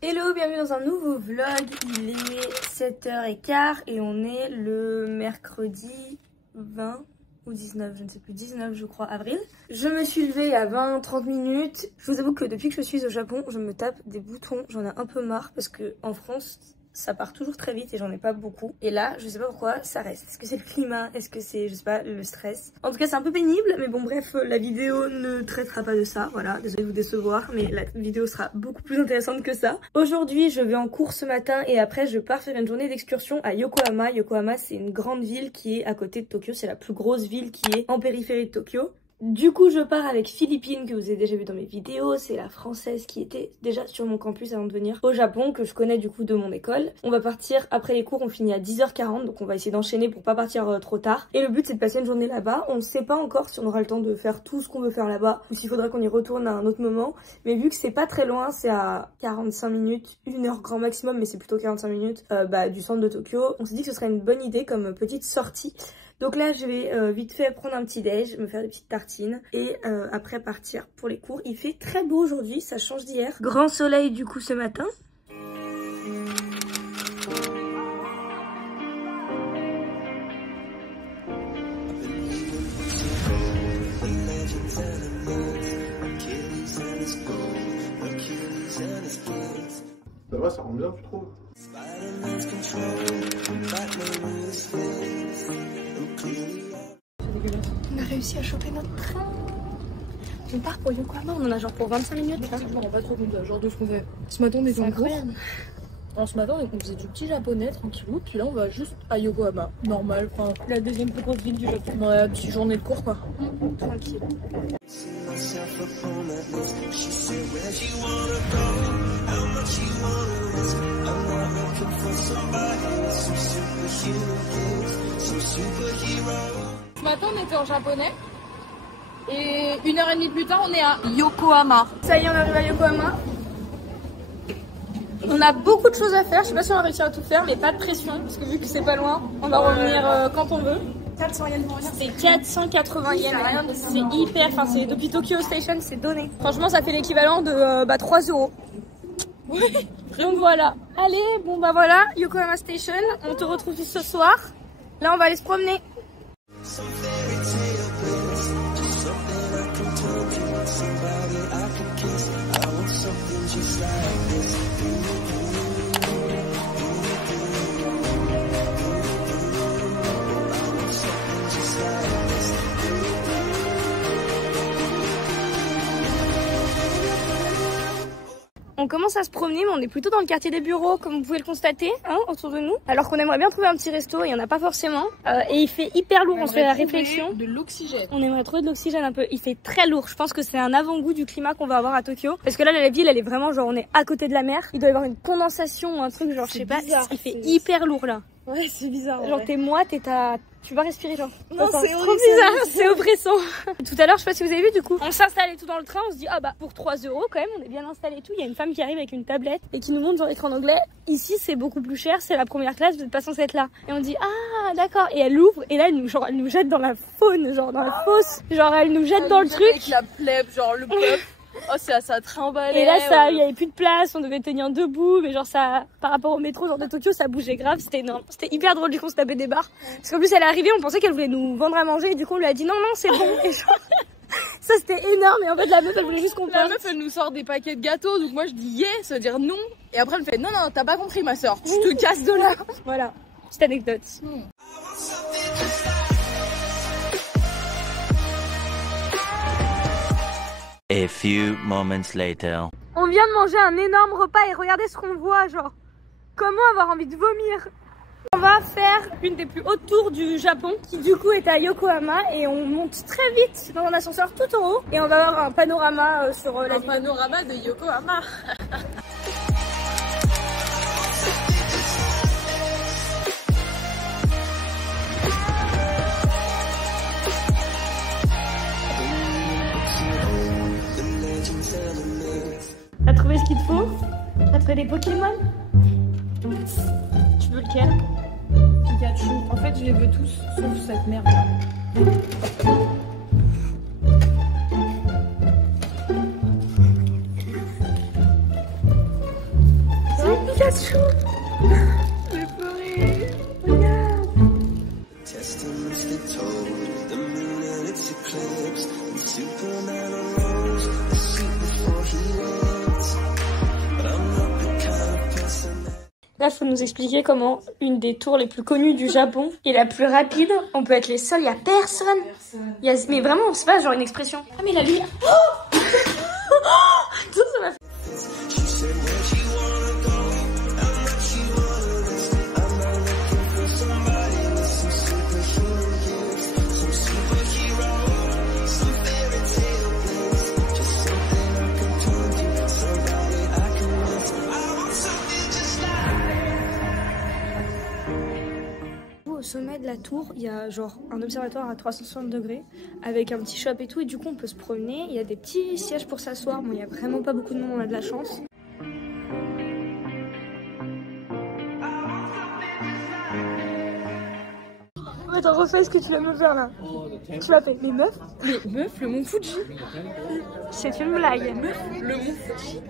Hello, bienvenue dans un nouveau vlog. Il est 7h15 et on est le mercredi 20 ou 19, je ne sais plus, 19 je crois, avril. Je me suis levée il y a 20-30 minutes. Je vous avoue que depuis que je suis au Japon, je me tape des boutons. J'en ai un peu marre parce que en France, ça part toujours très vite et j'en ai pas beaucoup. Et là, je sais pas pourquoi, ça reste. Est-ce que c'est le climat? Est-ce que c'est, je sais pas, le stress? En tout cas, c'est un peu pénible, mais bon, bref, la vidéo ne traitera pas de ça. Voilà, désolée de vous décevoir, mais la vidéo sera beaucoup plus intéressante que ça. Aujourd'hui, je vais en cours ce matin et après, je pars faire une journée d'excursion à Yokohama. Yokohama, c'est une grande ville qui est à côté de Tokyo. C'est la plus grosse ville qui est en périphérie de Tokyo. Du coup, je pars avec Philippine, que vous avez déjà vu dans mes vidéos. C'est la française qui était déjà sur mon campus avant de venir au Japon, que je connais du coup de mon école. On va partir après les cours, on finit à 10h40, donc on va essayer d'enchaîner pour pas partir trop tard. Et le but, c'est de passer une journée là-bas. On ne sait pas encore si on aura le temps de faire tout ce qu'on veut faire là-bas, ou s'il faudra qu'on y retourne à un autre moment. Mais vu que c'est pas très loin, c'est à 45 minutes, 1 heure grand maximum, mais c'est plutôt 45 minutes du centre de Tokyo, on s'est dit que ce serait une bonne idée comme petite sortie. Donc là, je vais vite fait prendre un petit déj, me faire des petites tartines et après partir pour les cours. Il fait très beau aujourd'hui, ça change d'hier. Grand soleil du coup ce matin. Ça va, ça rend bien, tu trouves? On a réussi à choper notre train. On part pour Yokohama, on en a genre pour 25 minutes là. Je me rends pas trop compte de genre de ce qu'on fait. Ce matin on était en cours. Alors ce matin on faisait du petit japonais tranquillou, puis là on va juste à Yokohama. Normal, enfin La deuxième plus grosse ville du Japon. ouais, petite journée de cours quoi. Tranquille. Ce matin on était en japonais et 1h30 plus tard on est à Yokohama. Ça y est, on arrive à Yokohama. On a beaucoup de choses à faire, je sais pas si on va réussir à tout faire, mais pas de pression, parce que vu que c'est pas loin, on va revenir quand on veut. 400 yens pour revenir. C'est 480 yens, c'est hyper, enfin c'est depuis Tokyo Station, c'est donné. Franchement ça fait l'équivalent de 3 €. Oui. Donc voilà, allez, bon bah voilà, Yokohama Station, on te retrouve ce soir. Là on va aller se promener. On commence à se promener, mais on est plutôt dans le quartier des bureaux, comme vous pouvez le constater, hein, autour de nous. Alors qu'on aimerait bien trouver un petit resto, il n'y en a pas forcément. Et il fait hyper lourd, on se fait la réflexion. De l'oxygène. On aimerait trouver de l'oxygène un peu. Il fait très lourd, je pense que c'est un avant-goût du climat qu'on va avoir à Tokyo. Parce que là, la ville, elle est vraiment genre, on est à côté de la mer. Il doit y avoir une condensation ou un truc, genre, je sais pas. Il fait hyper lourd là. Ouais, c'est bizarre. Genre, t'es moite et tu vas respirer, genre. Non, c'est trop bizarre, c'est oppressant. Tout à l'heure, je sais pas si vous avez vu, du coup, on s'installe et tout dans le train, on se dit, ah bah, pour 3 € quand même, on est bien installé et tout. Il y a une femme qui arrive avec une tablette et qui nous montre, genre, écran en anglais. Ici, c'est beaucoup plus cher, c'est la première classe, vous n'êtes pas censé être là. Et on dit, ah, d'accord. Et elle l'ouvre, et là, elle nous jette dans la faune, genre, dans la fosse. Genre, elle nous jette dans le truc. Avec la plèbe, genre le peuple. Oh, ça trimballait. Et là, il y avait plus de place, on devait tenir debout, mais genre ça, par rapport au métro genre de Tokyo, ça bougeait grave, c'était énorme. C'était hyper drôle, du coup on se tapait des barres. Parce qu'en plus elle est arrivée, on pensait qu'elle voulait nous vendre à manger, et du coup on lui a dit non, c'est bon. Et genre, ça c'était énorme, et en fait la meuf elle voulait juste qu'on parte. La meuf elle nous sort des paquets de gâteaux, donc moi je dis yeah, ça veut dire non. Et après elle me fait non, t'as pas compris ma soeur, je te casse de là. Voilà, petite anecdote. A few moments later. On vient de manger un énorme repas et regardez ce qu'on voit, genre, comment avoir envie de vomir. On va faire une des plus hautes tours du Japon qui du coup est à Yokohama et on monte très vite dans un ascenseur tout en haut et on va avoir un panorama sur la ville. Un panorama de Yokohama. T'as trouvé ce qu'il te faut? T'as trouvé des Pokémon? Tu veux lequel? Pikachu. En fait, je les veux tous, sauf cette merde là. passe chaud. Je vais pleurer. Regarde. Là, il faut nous expliquer comment une des tours les plus connues du Japon et la plus rapide. On peut être les seuls, il n'y a personne. Mais vraiment, c'est pas genre une expression. Ah, mais la lumière. Oh ça m'a fait. Au sommet de la tour, il y a genre un observatoire à 360 degrés avec un petit shop et tout, et du coup on peut se promener. Il y a des petits sièges pour s'asseoir. Bon, il y a vraiment pas beaucoup de monde, on a de la chance. Attends, refais ce que tu vas me faire là. Tu m'as fait, mais meuf, Le mont Fuji. c'est une blague. Le mont Fuji.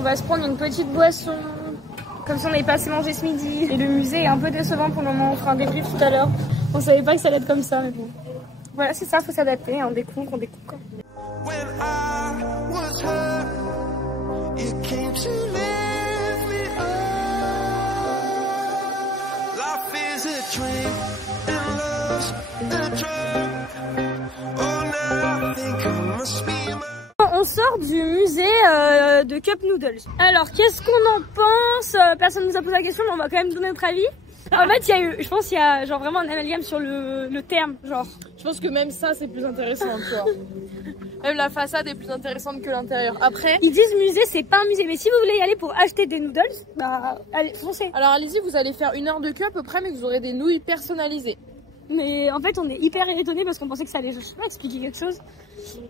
On va se prendre une petite boisson, comme si on n'avait pas assez mangé ce midi. Et le musée est un peu décevant pour le moment, on fera un débrief tout à l'heure. On savait pas que ça allait être comme ça, mais bon. Voilà, c'est ça, faut s'adapter, on découvre quoi. On sort du musée de Cup Noodles. Alors, qu'est-ce qu'on en pense? Personne nous a posé la question, mais on va quand même donner notre avis. En fait, je pense qu'il y a genre vraiment un amalgame sur le terme, genre. Je pense que même ça, c'est plus intéressant, tu vois. Même la façade est plus intéressante que l'intérieur. Après, ils disent musée, c'est pas un musée, mais si vous voulez y aller pour acheter des noodles, bah allez, foncez. Alors allez-y, vous allez faire 1 heure de queue à peu près, mais vous aurez des nouilles personnalisées. Mais en fait, on est hyper étonnés parce qu'on pensait que ça allait, je sais pas, expliquer quelque chose.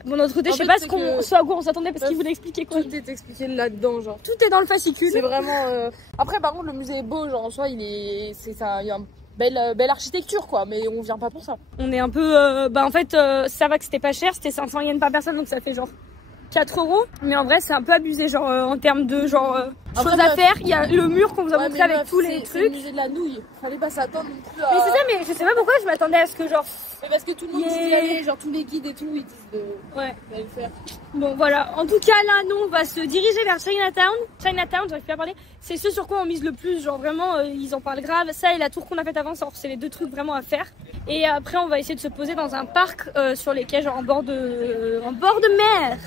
Bon, de notre côté, je sais fait, pas ce à quoi on s'attendait parce qu'il voulait expliquer quoi. Tout est expliqué là-dedans, genre. Tout est dans le fascicule. C'est vraiment. Après, par contre, le musée est beau, genre en soi, il y a une belle architecture, quoi, mais on vient pas pour ça. On est un peu. En fait, ça va que c'était pas cher, c'était 500 yens par personne, donc ça fait genre 4 €. Mais en vrai, c'est un peu abusé, genre en termes de choses à faire. Il y a le mur qu'on vous a montré avec tous les trucs. C'est le musée de la nouille. Fallait pas s'attendre non plus à. Mais c'est ça, mais je sais pas pourquoi je m'attendais à ce que genre. Mais parce que tout le monde dit d'y aller, genre tous les guides et tout, ils disent d'aller le faire. Bon voilà, en tout cas là, nous on va se diriger vers Chinatown. Chinatown, j'arrive plus à parler. C'est ce sur quoi on mise le plus, genre vraiment, ils en parlent grave. Ça et la tour qu'on a faite avant, c'est les 2 trucs vraiment à faire. Et après, on va essayer de se poser dans un parc sur les quais, genre en bord de mer.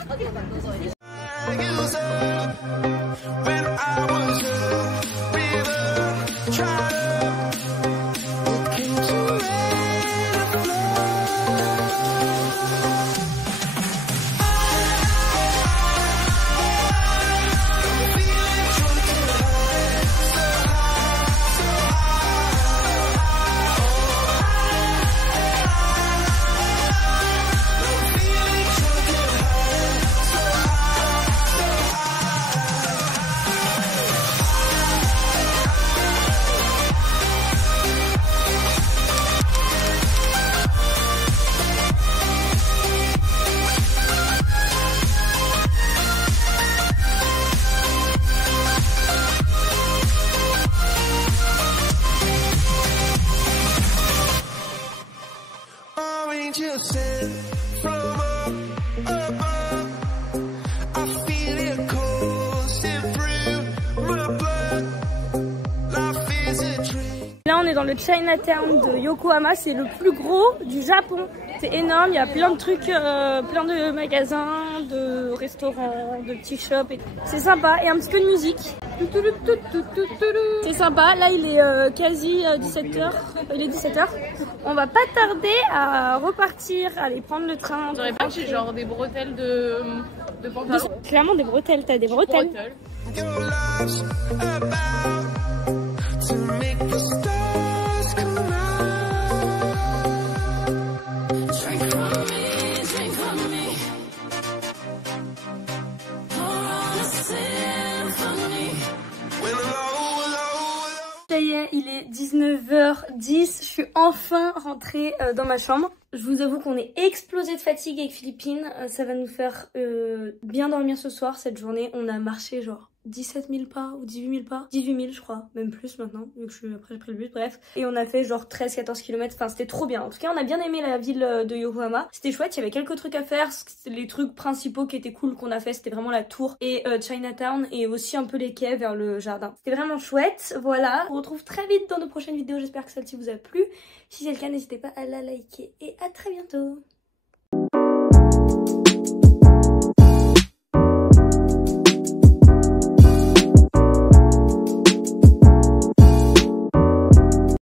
angel sent from up above. I feel it coursing through my blood. Life is a dream. Là on est dans le Chinatown de Yokohama, c'est le plus gros du Japon. C'est énorme, il y a plein de trucs, plein de magasins, de restaurants, de petits shops. C'est sympa et un petit peu de musique. C'est sympa, là il est quasi 17h, il est 17h. On va pas tarder à repartir, aller prendre le train. J'aurais pas acheté genre des bretelles de pantalon. Clairement des bretelles, t'as des bretelles. Your love's about to make the stars come out. Drink from me. Pour all the symphony. When low. Ça y est, il est 19h10, je suis enfin rentrée dans ma chambre. Je vous avoue qu'on est explosé de fatigue avec Philippine, ça va nous faire bien dormir ce soir, cette journée. On a marché genre 17 000 pas ou 18 000 pas, 18 000 je crois, même plus maintenant, vu que après j'ai pris le bus, bref. Et on a fait genre 13-14 km, enfin c'était trop bien. En tout cas on a bien aimé la ville de Yokohama, c'était chouette, il y avait quelques trucs à faire. Les trucs principaux qui étaient cool qu'on a fait, c'était vraiment la tour et Chinatown et aussi un peu les quais vers le jardin. C'était vraiment chouette, voilà. On se retrouve très vite dans de prochaines vidéos, j'espère que celle-ci vous a plu. Si c'est le cas, n'hésitez pas à la liker et à très bientôt.